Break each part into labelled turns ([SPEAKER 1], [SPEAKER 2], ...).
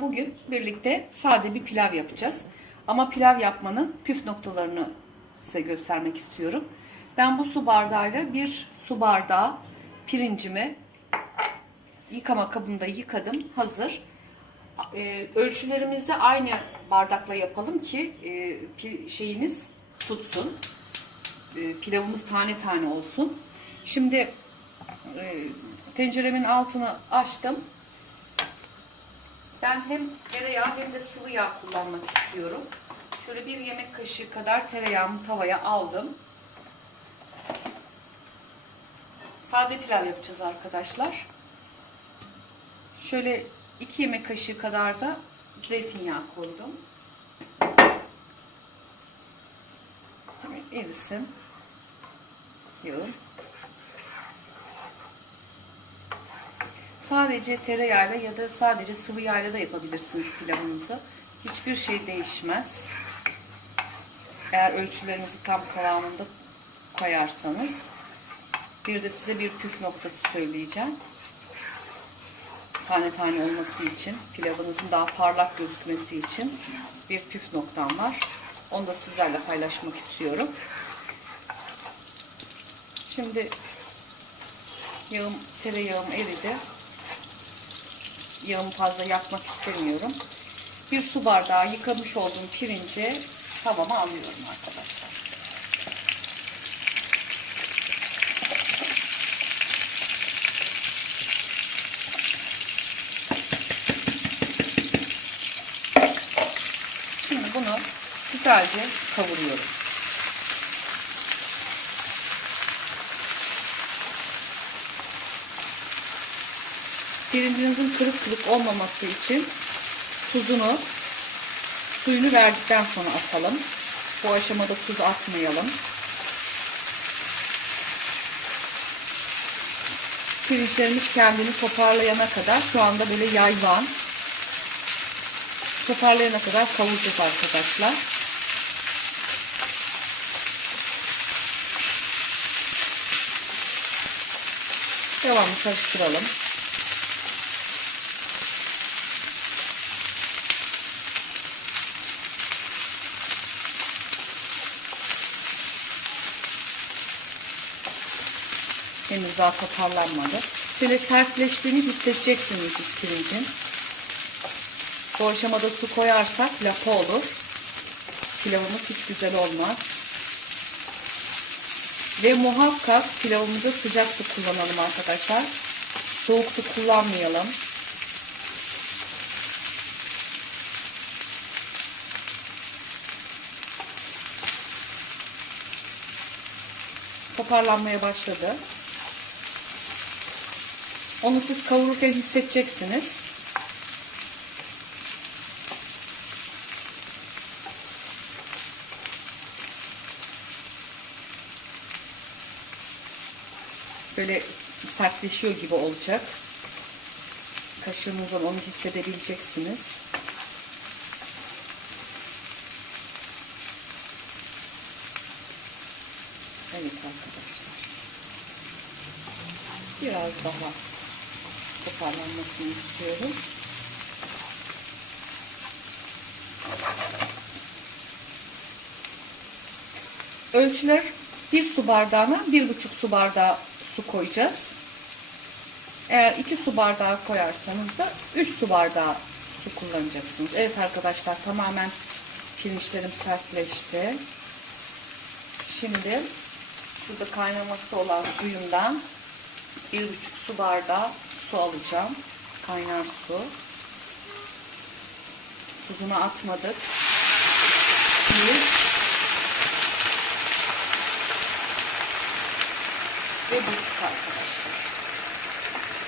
[SPEAKER 1] Bugün birlikte sade bir pilav yapacağız. Ama pilav yapmanın püf noktalarını size göstermek istiyorum. Ben bu su bardağıyla bir su bardağı pirincimi yıkama kabımda yıkadım. Hazır. Ee, ölçülerimizi aynı bardakla yapalım ki e, şeyiniz tutsun. E, pilavımız tane tane olsun. Şimdi e, tenceremin altını açtım. Ben hem tereyağı hem de sıvı yağ kullanmak istiyorum. Şöyle bir yemek kaşığı kadar tereyağımı tavaya aldım. Sade pilav yapacağız arkadaşlar. Şöyle iki yemek kaşığı kadar da zeytinyağı koydum. Erisin yağı. Sadece tereyağıyla ya da sadece sıvı yağla da yapabilirsiniz pilavınızı. Hiçbir şey değişmez. Eğer ölçülerinizi tam kıvamında koyarsanız. Bir de size bir püf noktası söyleyeceğim. Tane tane olması için, pilavınızın daha parlak gözükmesi için bir püf noktam var. Onu da sizlerle paylaşmak istiyorum. Şimdi yağım, tereyağım eridi yağımı fazla yakmak istemiyorum. Bir su bardağı yıkamış olduğum pirinci tavama alıyorum arkadaşlar. Şimdi bunu güzelce kavuruyorum. Pirincinizin kırık kırık olmaması için tuzunu suyunu verdikten sonra atalım. Bu aşamada tuz atmayalım. Pirinçlerimiz kendini toparlayana kadar şu anda böyle yayvan toparlayana kadar kavuracağız arkadaşlar. Devamlı karıştıralım. Henüz daha toparlanmadı. Şöyle sertleştiğini hissedeceksiniz pirincin. Bu aşamada su koyarsak lapa olur. Pilavımız hiç güzel olmaz. Ve muhakkak pilavımızda sıcak su kullanalım arkadaşlar. Soğuk su kullanmayalım. Toparlanmaya başladı. Onu siz kavururken hissedeceksiniz. Böyle sertleşiyor gibi olacak. Kaşığınızdan onu hissedebileceksiniz. Evet arkadaşlar. Biraz daha toparlanmasını istiyorum. Ölçüler bir su bardağına bir buçuk su bardağı su koyacağız. Eğer iki su bardağı koyarsanız da 3 su bardağı su kullanacaksınız. Evet arkadaşlar tamamen pirinçlerim sertleşti. Şimdi şurada kaynamakta olan suyumdan bir buçuk su bardağı su alacağım. Kaynar su. Tuzunu atmadık. Bir ve buçuk arkadaşlar.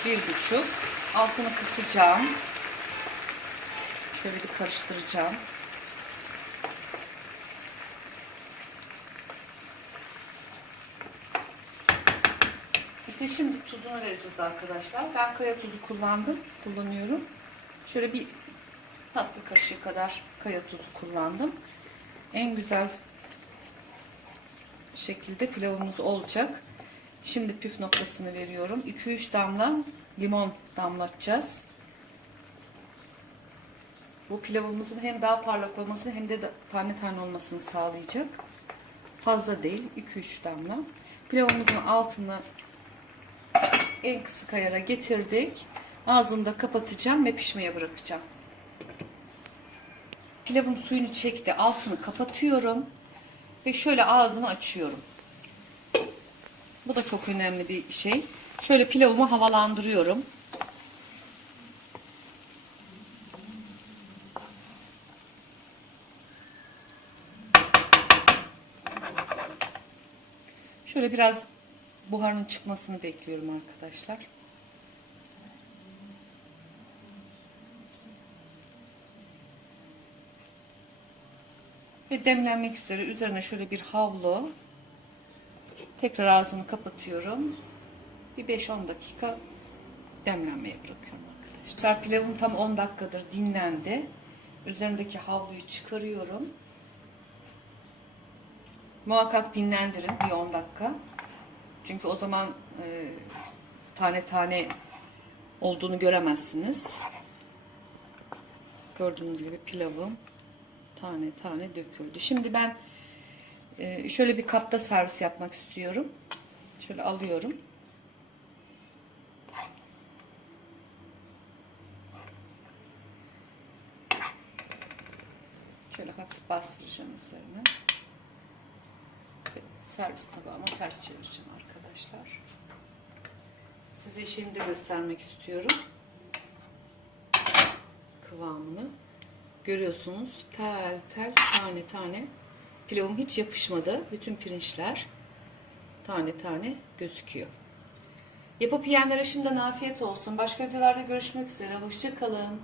[SPEAKER 1] Bir buçuk. Altını kısacağım. Şöyle bir karıştıracağım. İşte şimdi tuzunu vereceğiz arkadaşlar. Ben kaya tuzu kullandım. Kullanıyorum. Şöyle bir tatlı kaşığı kadar kaya tuzu kullandım. En güzel şekilde pilavımız olacak. Şimdi püf noktasını veriyorum. 2-3 damla limon damlatacağız. Bu pilavımızın hem daha parlak olmasını hem de tane tane olmasını sağlayacak. Fazla değil. 2-3 damla. Pilavımızın altını en kısık ayara getirdik. Ağzını da kapatacağım ve pişmeye bırakacağım. Pilavın suyunu çekti. Altını kapatıyorum. Ve şöyle ağzını açıyorum. Bu da çok önemli bir şey. Şöyle pilavımı havalandırıyorum. Şöyle biraz buharın çıkmasını bekliyorum arkadaşlar. Ve demlenmek üzere üzerine şöyle bir havlu tekrar ağzını kapatıyorum. Bir 5-10 dakika demlenmeye bırakıyorum arkadaşlar. Pilavım tam 10 dakikadır dinlendi. Üzerindeki havluyu çıkarıyorum. Muhakkak dinlendirin bir 10 dakika. Çünkü o zaman e, tane tane olduğunu göremezsiniz. Gördüğünüz gibi pilavım tane tane döküldü. Şimdi ben e, şöyle bir kapta servis yapmak istiyorum. Şöyle alıyorum. Şöyle hafif bastıracağım üzerine. Servis tabağıma ters çevireceğim arkadaşlar. Size şeyini de göstermek istiyorum. Kıvamını. Görüyorsunuz tel tel tane tane pilavım hiç yapışmadı. Bütün pirinçler tane tane gözüküyor. Yapıp yiyenlere şimdiden afiyet olsun. Başka videolarda görüşmek üzere. Hoşçakalın.